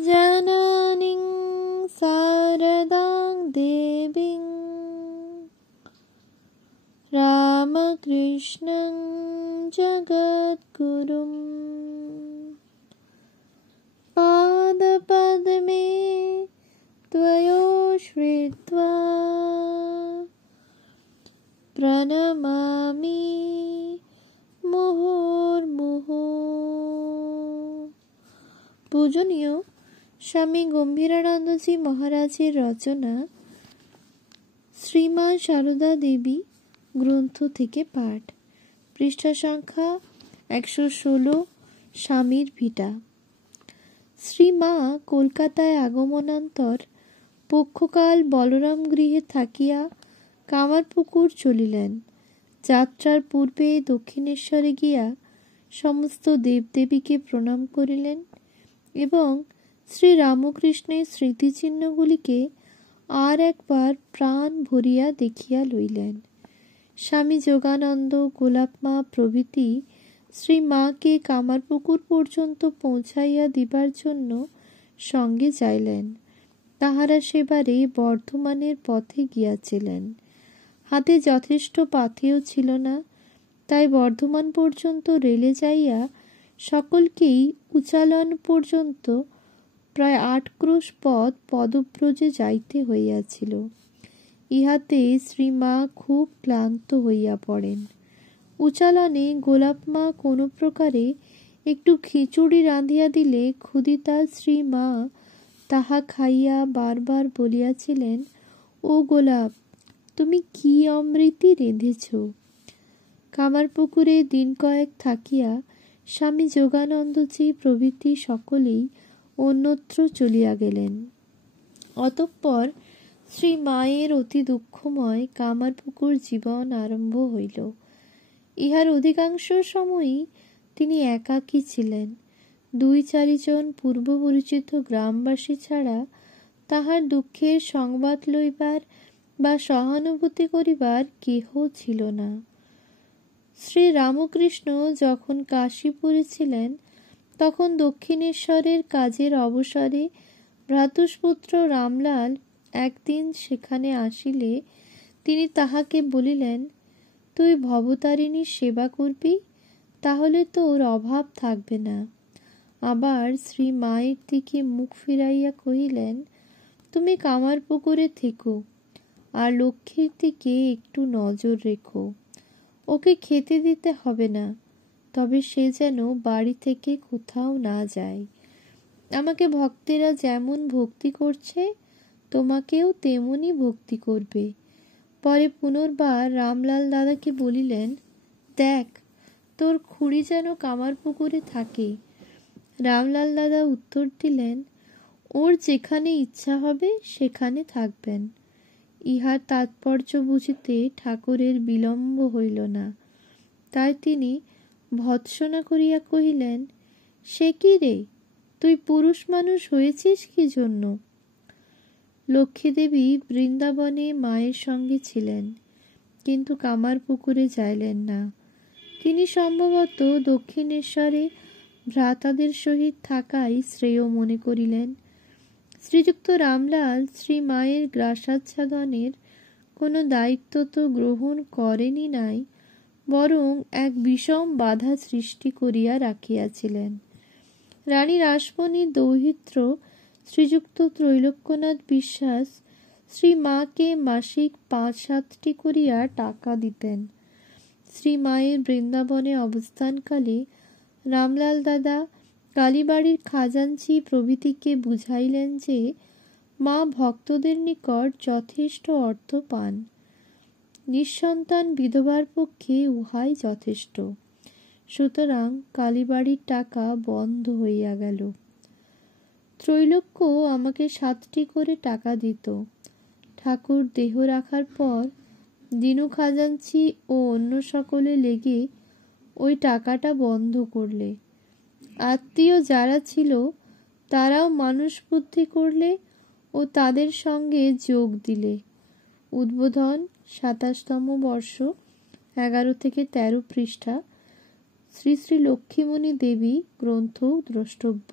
जननीं शारदां देवीं रामकृष्णं जगद्गुरुं पादपद्मे त्वयोश्रित्वा प्रणमामि মুহুর্মুহু। পূজনীয় স্বামী গম্ভীরানন্দজি মহারাজের রচনা শ্রীমা সারদা দেবী গ্রন্থ থেকে পাঠ, পৃষ্ঠা সংখ্যা 116। স্বামীর ভিটা। শ্রীমা কলকাতায় আগমনান্তর পক্ষকাল বলরাম গৃহে থাকিয়া কামারপুকুর চলিলেন। যাত্রার পূর্বে দক্ষিণেশ্বরে গিয়া সমস্ত দেবদেবীকে প্রণাম করিলেন এবং শ্রী রামকৃষ্ণের স্মৃতিচিহ্নগুলিকে আর একবার প্রাণ ভরিয়া দেখিয়া লইলেন। স্বামী যোগানন্দ, গোলাপমা প্রভৃতি শ্রী মাকে কামারপুকুর পর্যন্ত পৌঁছাইয়া দিবার জন্য সঙ্গে যাইলেন। তাহারা সেবারে বর্ধমানের পথে গিয়াছিলেন। হাতে যথেষ্ট পাথেয় ছিল না, তাই বর্ধমান পর্যন্ত রেলে যাইয়া সকলকেই উচালন পর্যন্ত প্রায় 8 ক্রোশ পথ পদব্রজে যাইতে হইয়াছিল। ইহাতে শ্রীমা খুব ক্লান্ত হইয়া পড়েন। উচালনে গোলাপমা কোনো প্রকারে একটু খিচুড়ি রাঁধিয়া দিলে ক্ষুধিতা শ্রীমা তাহা খাইয়া বারবার বলিয়াছিলেন, ও গোলাপ, তুমি কি অমৃতি রেঁধেছ। কামারপুকুরে দিন কয়েক থাকিয়া স্বামী যোগানন্দজি প্রভৃতি সকলেই অন্যত্র চলিয়া গেলেন। অতঃপর শ্রী মায়ের অতি দুঃখময় কামারপুকুর জীবন আরম্ভ হইল। ইহার অধিকাংশ সময়ই তিনি একাকী ছিলেন। 2-4 জন পূর্ব পরিচিত গ্রামবাসী ছাড়া তাহার দুঃখের সংবাদ লইবার বা সহানুভূতি করিবার কেহ ছিল না। শ্রী রামকৃষ্ণ যখন কাশীপুরে ছিলেন, তখন দক্ষিণেশ্বরের কাজের অবসরে ভ্রাতুষ্পুত্র রামলাল একদিন সেখানে আসিলে তিনি তাহাকে বলিলেন, তুই ভবতারিণীর সেবা করবি, তাহলে তোর অভাব থাকবে না। আবার শ্রী মায়ের দিকে মুখ ফিরাইয়া কহিলেন, তুমি কামারপুকুরে থেকো আর লক্ষ্মীর দিকে একটু নজর রেখো। ওকে খেতে দিতে হবে না, তবে সে যেন বাড়ি থেকে কোথাও না যায়। আমাকে ভক্তেরা যেমন ভক্তি করছে, তোমাকেও তেমনি ভক্তি করবে। পরে পুনর্বার রামলাল দাদাকে বলিলেন, দেখ তোর খুড়ি যেন কামারপুকুরে থাকে। রামলাল দাদা উত্তর দিলেন, ওর যেখানে ইচ্ছা হবে সেখানে থাকবেন। ইহার তাৎপর্য বুঝিতে ঠাকুরের বিলম্ব হইল না, তাই তিনি ভৎসনা করিয়া কহিলেন, সে কি রে, তুই পুরুষ মানুষ হয়েছিস কি জন্য? লক্ষ্মীদেবী বৃন্দাবনে মায়ের সঙ্গে ছিলেন, কিন্তু কামারপুকুরে যাইলেন না। তিনি সম্ভবত দক্ষিণেশ্বরে ভ্রাতাদের সহিত থাকাই শ্রেয় মনে করিলেন। শ্রীযুক্ত রামলাল শ্রী মায়ের গ্রাসাচ্ছাদনের কোনো দায়িত্ব তো গ্রহণ করেনি নাই, বরং এক বিষম বাধা সৃষ্টি করিয়া রাখিয়াছিলেন। রানী রাসমণির দৌহিত্র শ্রীযুক্ত ত্রৈলোক্যনাথ বিশ্বাস শ্রী মাকে মাসিক 5-7টি করিয়া টাকা দিতেন। শ্রী মায়ের বৃন্দাবনে অবস্থানকালে রামলাল দাদা কালীবাড়ির খাজাঞ্চি প্রভৃতিকে বুঝাইলেন যে মা ভক্তদের নিকট যথেষ্ট অর্থ পান। নিঃসন্তান বিধবার পক্ষে উহাই যথেষ্ট। সুতরাং কালীবাড়ির টাকা বন্ধ হইয়া গেল। ত্রৈলোক্য আমাকে 7টি করে টাকা দিত। ঠাকুর দেহ রাখার পর দিনু খাজাঞ্চি ও অন্য সকলে লেগে ওই টাকাটা বন্ধ করলে। আত্মীয় যারা ছিল তারাও মানুষ বুদ্ধি করলে ও তাদের সঙ্গে যোগ দিলে। উদ্বোধন 27তম বর্ষ, 11-13 পৃষ্ঠা, শ্রী শ্রী লক্ষ্মীমণি দেবী গ্রন্থ দ্রষ্টব্য।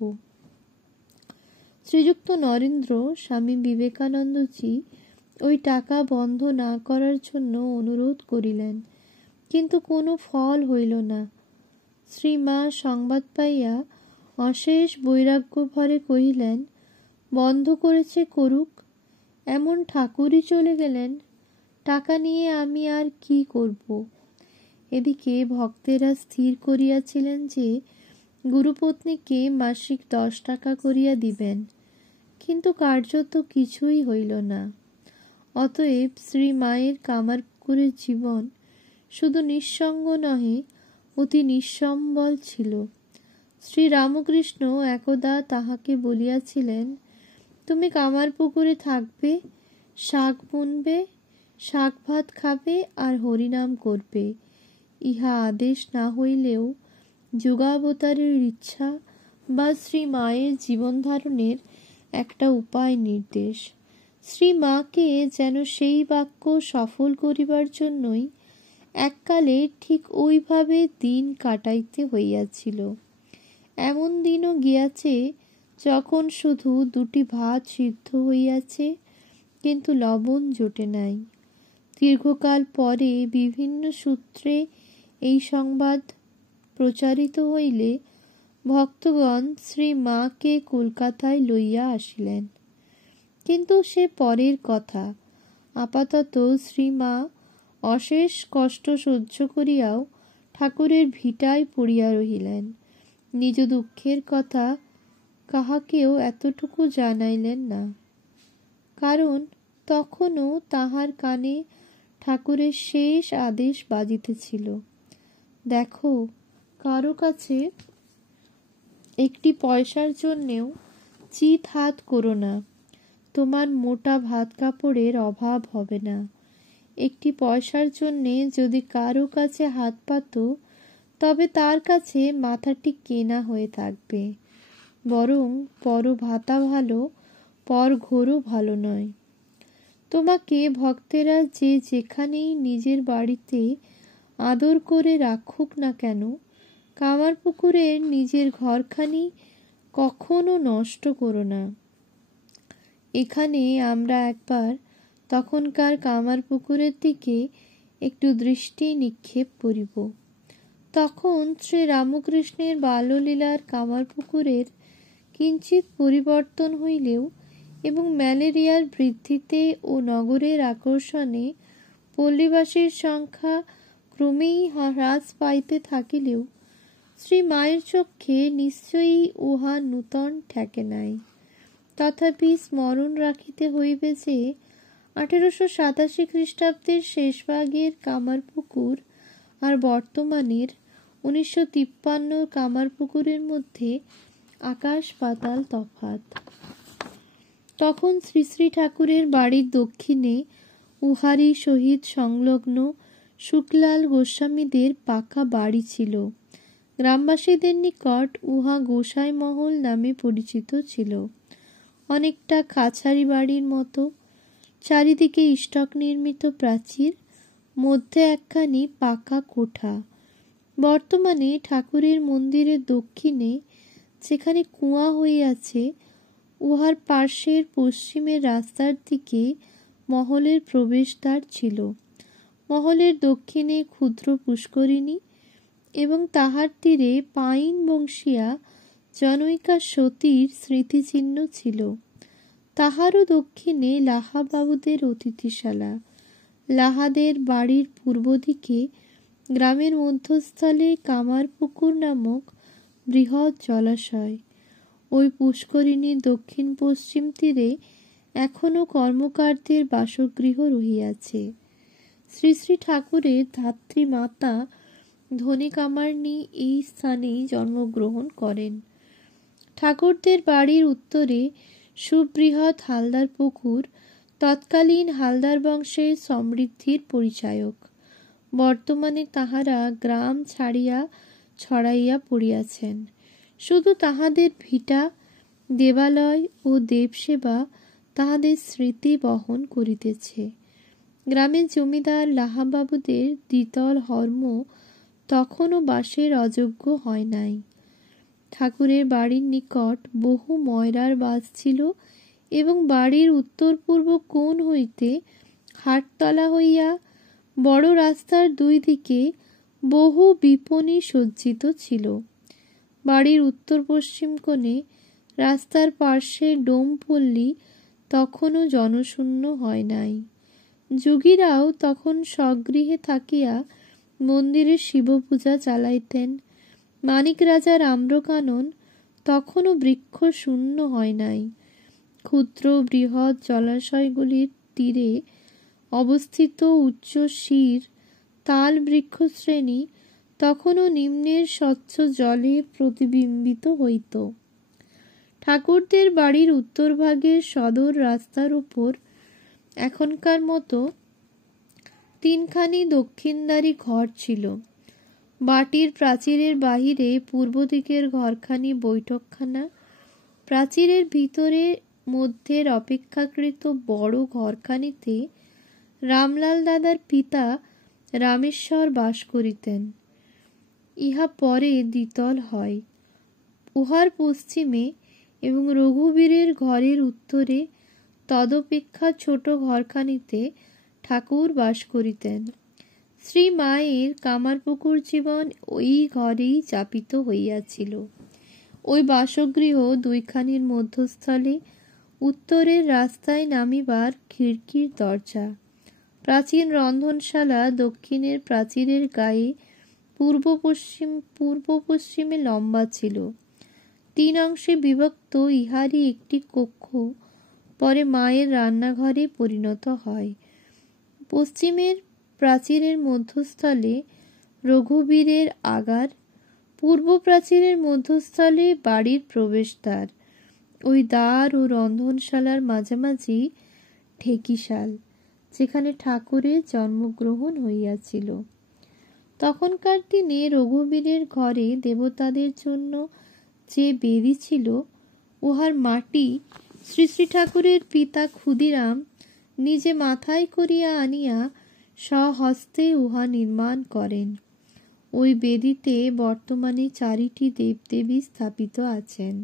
শ্রীযুক্ত নরেন্দ্র স্বামী বিবেকানন্দজি ওই টাকা বন্ধ না করার জন্য অনুরোধ করিলেন, কিন্তু কোনো ফল হইল না। শ্রীমা সংবাদ পাইয়া অশেষ বৈরাগ্য ভরে কহিলেন, বন্ধ করেছে করুক, এমন ঠাকুরই চলে গেলেন, টাকা নিয়ে আমি আর কি করব। এদিকে ভক্তেরা স্থির করিয়াছিলেন যে গুরুপত্নীকে মাসিক 10 টাকা করিয়া দিবেন, কিন্তু কার্যত কিছুই হইল না। অতএব শ্রী মায়ের কামারপুকুরের জীবন শুধু নিঃসঙ্গ নহে, অতি নিঃসম্বল ছিল। শ্রী রামকৃষ্ণ একদা তাহাকে বলিয়াছিলেন, তুমি কামারপুকুরে থাকবে, শাক বুনবে, শাক ভাত খাবে আর হরিনাম করবে। ইহা আদেশ না হইলেও যুগাবতারের ইচ্ছা বা শ্রী মায়ের জীবন ধারণের একটা উপায় নির্দেশ। শ্রী মাকে যেন সেই বাক্য সফল করিবার জন্যই এককালে ঠিক ওইভাবে দিন কাটাইতে হইয়াছিল। এমন দিনও গিয়াছে যখন শুধু 2টি ভাত সিদ্ধ হইয়াছে, কিন্তু লবণ জোটে নাই। দীর্ঘকাল পরে বিভিন্ন সূত্রে এই সংবাদ প্রচারিত হইলে ভক্তগণ শ্রী মাকে কলকাতায় লইয়া আসিলেন, কিন্তু সে পরের কথা। আপাতত শ্রী মা অশেষ কষ্ট সহ্য করিয়াও ঠাকুরের ভিটায় পড়িয়া রহিলেন। নিজ দুঃখের কথা কাহাকেও এতটুকু জানাইলেন না, কারণ তখনও তাহার কানে ঠাকুরের শেষ আদেশ বাজিতেছিল, দেখো, কারো কাছে একটি পয়সার জন্যেও চিত হাত করো না, তোমার মোটা ভাত কাপড়ের অভাব হবে না। একটি পয়সার জন্যে যদি কারো কাছে হাত পাতো, তবে তার কাছে মাথাটি কেনা হয়ে থাকবে। বরং পর ভাতা ভালো, পর ঘোরও ভালো নয়। তোমাকে ভক্তেরা যে যেখানেই নিজের বাড়িতে আদর করে রাখুক না কেন, কামারপুকুরের নিজের ঘরখানি কখনো নষ্ট করো না। এখানে আমরা একবার তখনকার কামারপুকুরের দিকে একটু দৃষ্টি নিক্ষেপ করিব। তখন শ্রী রামকৃষ্ণের বাল্যলীলার কামারপুকুরের কিঞ্চিত পরিবর্তন হইলেও এবং ম্যালেরিয়ার বৃদ্ধিতে ও নগরের আকর্ষণে পল্লীবাসীর সংখ্যা ক্রমেই হ্রাস পাইতে থাকিলেও শ্রী মায়ের চক্ষে নিশ্চয়ই উহা নূতন ঠেকে নাই। তথাপি স্মরণ রাখিতে হইবে যে 1887 খ্রিস্টাব্দের শেষভাগের কামারপুকুর আর বর্তমানের 1953 কামারপুকুরের মধ্যে আকাশ পাতাল তফাৎ। তখন শ্রী শ্রী ঠাকুরের বাড়ির দক্ষিণে উহারই সহিত সংলগ্ন শুকলাল গোস্বামীদের পাকা বাড়ি ছিল। গ্রামবাসীদের নিকট উহা গোসাই মহল নামে পরিচিত ছিল। অনেকটা কাছারি বাড়ির মতো, চারিদিকে ইষ্টক নির্মিত প্রাচীর, মধ্যে একখানি পাকা কোঠা। বর্তমানে ঠাকুরের মন্দিরের দক্ষিণে যেখানে কুয়া হইয়াছে, উহার পার্শ্বের পশ্চিমের রাস্তার দিকে মহলের প্রবেশদ্বার ছিল। মহলের দক্ষিণে ক্ষুদ্র পুষ্করিণী এবং তাহার তীরে পাইন বংশীয়া জনৈকা সতীর স্মৃতিচিহ্ন ছিল। তাহারও দক্ষিণে লাহাবাবুদের অতিথিশালা। লাহাদের বাড়ির পূর্ব দিকে গ্রামের মধ্যস্থলে কামারপুকুর নামক বৃহৎ জলাশয়। ওই পুষ্করিণীর দক্ষিণ পশ্চিম তীরে এখনো কর্মকারদের বাসগৃহ রহিয়াছে। শ্রী শ্রী ঠাকুরের ধাত্রী মাতা ধনী কামার্নী এই স্থানেই জন্মগ্রহণ করেন। ঠাকুরদের বাড়ির উত্তরে সুবৃহৎ হালদার পুকুর তৎকালীন হালদার বংশের সমৃদ্ধির পরিচায়ক। বর্তমানে তাহারা গ্রাম ছাড়িয়া ছড়াইয়া পড়িয়াছেন। শুধু তাহাদের ভিটা, দেবালয় ও দেবসেবা তাহাদের স্মৃতি বহন করিতেছে। গ্রামের জমিদার লাহাবাবুদের দ্বিতল হর্ম তখনও বাসের অযোগ্য হয় নাই। ঠাকুরের বাড়ির নিকট বহু ময়রার বাস ছিল এবং বাড়ির উত্তর পূর্ব কোণ হইতে হাটতলা হইয়া বড় রাস্তার দুই দিকে বহু বিপণী সজ্জিত ছিল। বাড়ির উত্তর পশ্চিম কোণে রাস্তার পার্শ্বে ডোমপল্লী তখনও জনশূন্য হয় নাই। যোগীরাও তখন স্বগৃহে থাকিয়া মন্দিরে শিবপূজা চালাইতেন। মানিক রাজার আম্রকানন তখনও বৃক্ষ শূন্য হয় নাই। ক্ষুদ্র বৃহৎ জলাশয়গুলির তীরে অবস্থিত উচ্চ শির তাল বৃক্ষশ্রেণী তখনও নিম্নের স্বচ্ছ জলে প্রতিবিম্বিত হইত। ঠাকুরদের বাড়ির উত্তরভাগের সদর রাস্তার উপর এখনকার মতো তিনখানি দক্ষিণদ্বারী ঘর ছিল। বাটির প্রাচীরের বাহিরে পূর্ব দিকের ঘরখানি বৈঠকখানা, প্রাচীরের ভিতরে মধ্যের অপেক্ষাকৃত বড় ঘরখানিতে রামলাল দাদার পিতা রামেশ্বর বাস করিতেন। ইহা পরে দ্বিতল হয়। উহার পশ্চিমে এবং রঘুবীরের ঘরের উত্তরে তদপেক্ষা ছোট ঘরখানিতে ঠাকুর বাস করিতেন। শ্রী মায়ের কামারপুকুর জীবন ওই ঘরেই চাপিত হইয়াছিল। ওই বাসগৃহ দুইখানির মধ্যস্থলে উত্তরের রাস্তায় নামিবার খিড়কির দরজা। প্রাচীন রন্ধনশালা দক্ষিণের প্রাচীরের গায়ে পূর্ব পশ্চিমে লম্বা ছিল। 3 অংশে বিভক্ত ইহারই একটি কক্ষ পরে মায়ের রান্নাঘরে পরিণত হয়। পশ্চিমের প্রাচীরের মধ্যস্থলে রঘুবীরের আগার, পূর্ব প্রাচীরের মধ্যস্থলে বাড়ির প্রবেশদ্বার। ওই দ্বার ও রন্ধনশালার মাঝামাঝি ঢেকিশাল, যেখানে ঠাকুরের জন্মগ্রহণ হইয়াছিল। তখনকার দিনে রঘুবীরের ঘরে দেবতাদের জন্য যে বেদি ছিল, উহার মাটি শ্রী শ্রী ঠাকুরের পিতা ক্ষুদিরাম নিজে মাথায় করিয়া আনিয়া স্বহস্তে উহা নির্মাণ করেন। ওই বেদিতে বর্তমানে 4টি দেবদেবী স্থাপিত আছেন।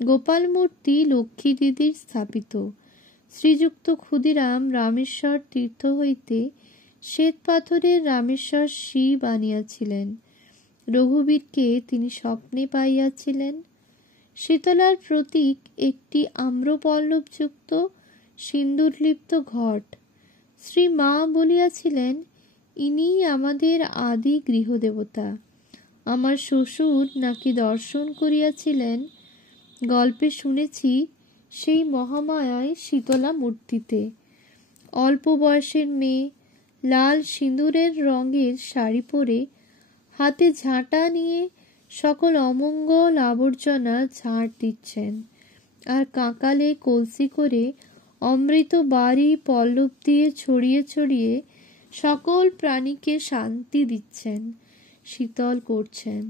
গোপাল মূর্তি লক্ষ্মী দিদির স্থাপিত। শ্রীযুক্ত ক্ষুদিরাম রামেশ্বর তীর্থ হইতে শ্বেত পাথরের রামেশ্বর শিব আনিয়াছিলেন। রঘুবীরকে তিনি স্বপ্নে পাইয়াছিলেন। শীতলার প্রতীক একটি আম্রপল্লবযুক্ত সিন্দুরলিপ্ত ঘট। শ্রী মা বলিয়াছিলেন, ইনিই আমাদের আদি গৃহদেবতা। আমার শ্বশুর নাকি দর্শন করিয়াছিলেন, গল্পে শুনেছি, সেই মহামায়ায় শীতলা মূর্তিতে। অল্প বয়সের মেয়ে, লাল সিঁদুরের রঙের শাড়ি পরে, হাতে ঝাঁটা নিয়ে সকল অমঙ্গল আবর্জনা ঝাড় দিচ্ছেন, আর কাঁকালে কলসি করে অমৃত বাড়ি পল্লব দিয়ে ছড়িয়ে ছড়িয়ে সকল প্রাণীকে শান্তি দিচ্ছেন, শীতল করছেন।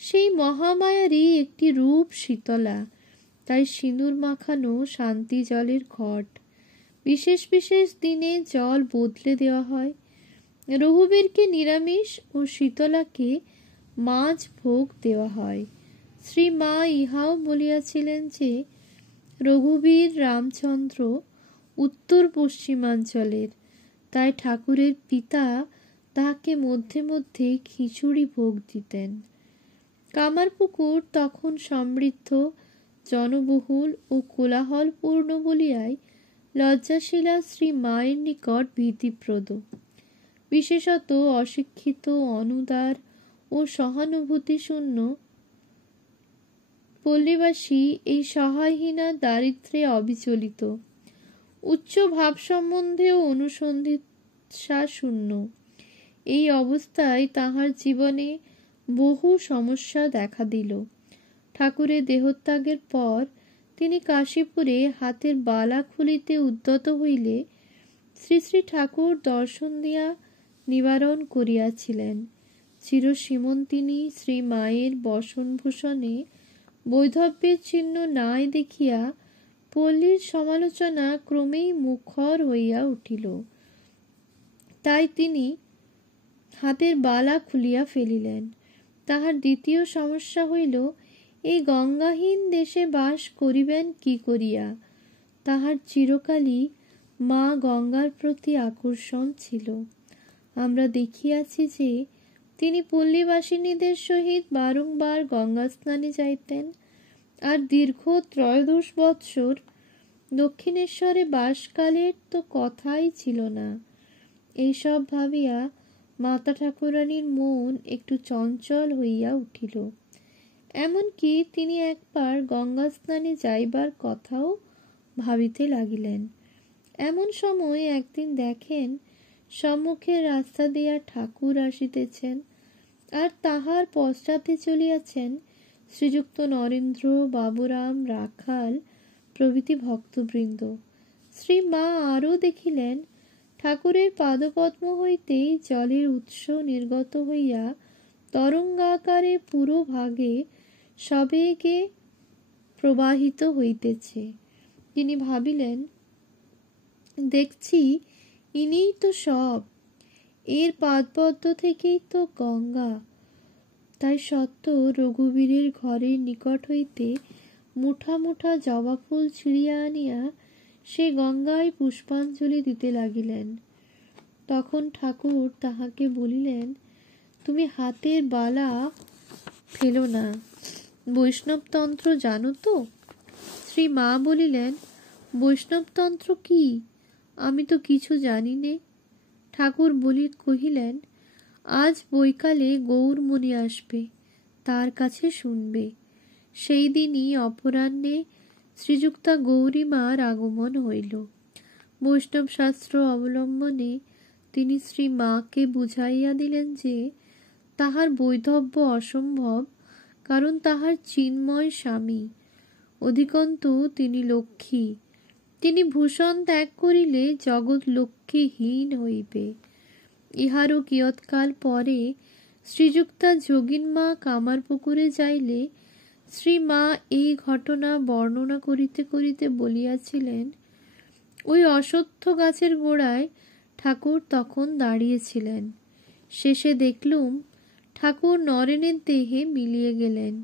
সেই মহামায়ারই একটি রূপ শীতলা, তাই সিঁদুর মাখানো শান্তি জলের ঘট। বিশেষ বিশেষ দিনে জল বদলে দেওয়া হয়। রঘুবীরকে নিরামিষ ও শীতলাকে মাছ ভোগ দেওয়া হয়। শ্রী মা ইহাও বলিয়াছিলেন যে রঘুবীর রামচন্দ্র উত্তর পশ্চিমাঞ্চলের, তাই ঠাকুরের পিতা তাহাকে মধ্যে মধ্যে খিচুড়ি ভোগ দিতেন। কামারপুকুর তখন সমৃদ্ধ, জনবহুল ও কোলাহলপূর্ণ বলিয়াই লজ্জাশীলা শ্রী মায়ের নিকট ভীতিপ্রদ। বিশেষত অশিক্ষিত, অনুদার ও সহানুভূতিশূন্য পল্লীবাসী এই সহায়হীনা দারিদ্র্যে অবিচলিত, উচ্চ ভাব সম্বন্ধেও অনুসন্ধিৎসাশূন্য। এই অবস্থায় তাহার জীবনে বহু সমস্যা দেখা দিল। ঠাকুরের দেহত্যাগের পর তিনি কাশীপুরে হাতের বালা খুলিতে উদ্যত হইলে শ্রী শ্রী ঠাকুর দর্শন দিয়া নিবারণ করিয়াছিলেন। চিরসীমন্তিনী শ্রী মায়ের বসনভূষণে বৈধব্যের চিহ্ন নাই দেখিয়া পল্লীর সমালোচনা ক্রমেই মুখর হইয়া উঠিল। তাই তিনি হাতের বালা খুলিয়া ফেলিলেন। তাহার দ্বিতীয় সমস্যা হইল, এই গঙ্গাহীন দেশে বাস করিবেন কি করিয়া? তাহার চিরকালই মা গঙ্গার প্রতি আকর্ষণ ছিল। আমরা দেখিয়াছি যে তিনি পল্লীবাসিনীদের সহিত বারংবার গঙ্গা স্নানে যাইতেন, আর দীর্ঘ 13 বৎসর দক্ষিণেশ্বরে বাসকালের তো কথাই ছিল না। এইসব ভাবিয়া মাতা ঠাকুরানীর মন একটু চঞ্চল হইয়া উঠিল। এমনকি তিনি একবার গঙ্গা স্নানে যাইবার কথাও ভাবিতে লাগিলেন। এমন সময় একদিন দেখেন সম্মুখের রাস্তা দিয়া ঠাকুর আসিতেছেন, আর তাহার পশ্চাতে চলিয়াছেন শ্রীযুক্ত নরেন্দ্র, বাবুরাম, রাখাল প্রভৃতি ভক্তবৃন্দ। শ্রী মা আরও দেখিলেন ঠাকুরের পাদপদ্ম হইতেই জলের উৎস নির্গত হইয়া তরঙ্গাকারে পুরো ভাগে সবেগে প্রবাহিত হইতেছে। তিনি ভাবিলেন, দেখছি ইনিই তো সব, এর পাদপদ্ম থেকেই তো গঙ্গা। তাই সত্য রঘুবীরের ঘরের নিকট হইতে মুঠা মুঠা জবা ফুল ছিঁড়িয়া আনিয়া সে গঙ্গায় পুষ্পাঞ্জলি দিতে লাগিলেন। তখন ঠাকুর তাহাকে বলিলেন, তুমি হাতের বালা ফেলো না, বৈষ্ণবতন্ত্র জানো তো? শ্রী মা বলিলেন, বৈষ্ণবতন্ত্র কি? আমি তো কিছু জানি নে। ঠাকুর কহিলেন, আজ বৈকালে গৌরমণি আসবে, তার কাছে শুনবে। সেই দিনই অপরাহ্নে শ্রীযুক্তা গৌরীমার আগমন হইল। বৈষ্ণব শাস্ত্র অবলম্বনে তিনি শ্রী মাকে বুঝাইয়া দিলেন যে তাহার বৈধব্য অসম্ভব, কারণ তাহার চিন্ময় স্বামী, অধিকন্তু তিনি লক্ষ্মী। তিনি ভূষণ ত্যাগ করিলে জগৎ লক্ষ্মীহীন হইবে। ইহারও কিয়ৎকাল পরে শ্রীযুক্তা যোগিনমা কামারপুকুরে যাইলে শ্রী মা এই ঘটনা বর্ণনা করিতে করিতে বলিয়াছিলেন, ওই অশ্বত্থ গাছের গোড়ায় ঠাকুর তখন দাঁড়িয়েছিলেন। শেষে দেখলুম ঠাকুর নরেনের দেহে মিলিয়ে গেলেন।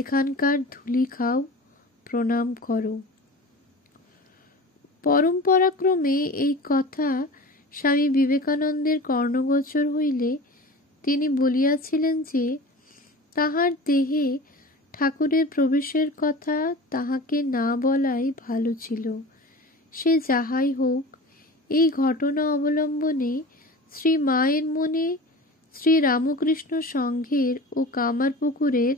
এখানকার ধুলি খাও, প্রণাম করো। পরম্পরাক্রমে এই কথা স্বামী বিবেকানন্দের কর্ণগোচর হইলে তিনি বলিয়াছিলেন যে তাহার দেহে ঠাকুরের প্রবেশের কথা তাহাকে না বলাই ভালো ছিল। সে যাহাই হোক, এই ঘটনা অবলম্বনে শ্রী মায়ের মনে শ্রী রামকৃষ্ণ সংঘের ও কামারপুকুরের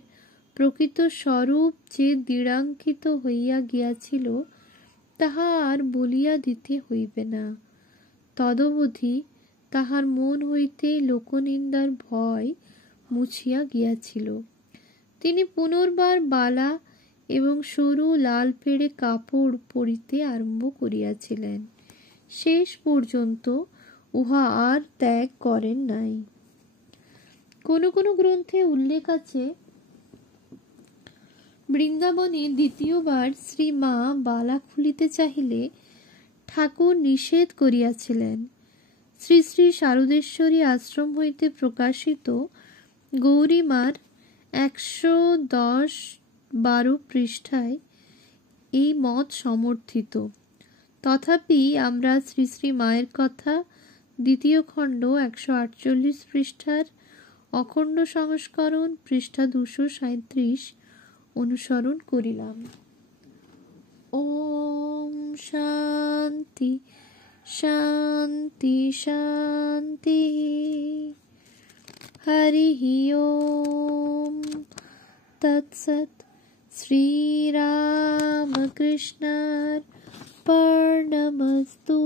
প্রকৃত স্বরূপ যে দৃঢ়াঙ্কিত হইয়া গিয়াছিল তাহা আর বলিয়া দিতে হইবে না। তদবধি তাহার মন হইতে লোকনিন্দার ভয় মুছিয়া গিয়াছিল। তিনি পুনর্বার বালা এবং সরু লাল পেড়ে কাপড় পরিতে আরম্ভ করিয়াছিলেন। শেষ পর্যন্ত উহা আর ত্যাগ করেন নাই। কোন কোন গ্রন্থে উল্লেখ আছে, বৃন্দাবনে দ্বিতীয়বার শ্রী মা বালা খুলিতে চাহিলে ঠাকুর নিষেধ করিয়াছিলেন। শ্রী শ্রী শারদেশ্বরী আশ্রম হইতে প্রকাশিত গৌরীমার 110-12 পৃষ্ঠায় এই মত সমর্থিত। তথাপি আমরা শ্রী শ্রী মায়ের কথা দ্বিতীয় খণ্ড 148 পৃষ্ঠার অখণ্ড সংস্করণ পৃষ্ঠা 237 অনুসরণ করিলাম। ওম শান্তি শান্তি শান্তি। হরি ওম তৎসৎ। শ্রীরামকৃষ্ণার পর্ণমস্তু।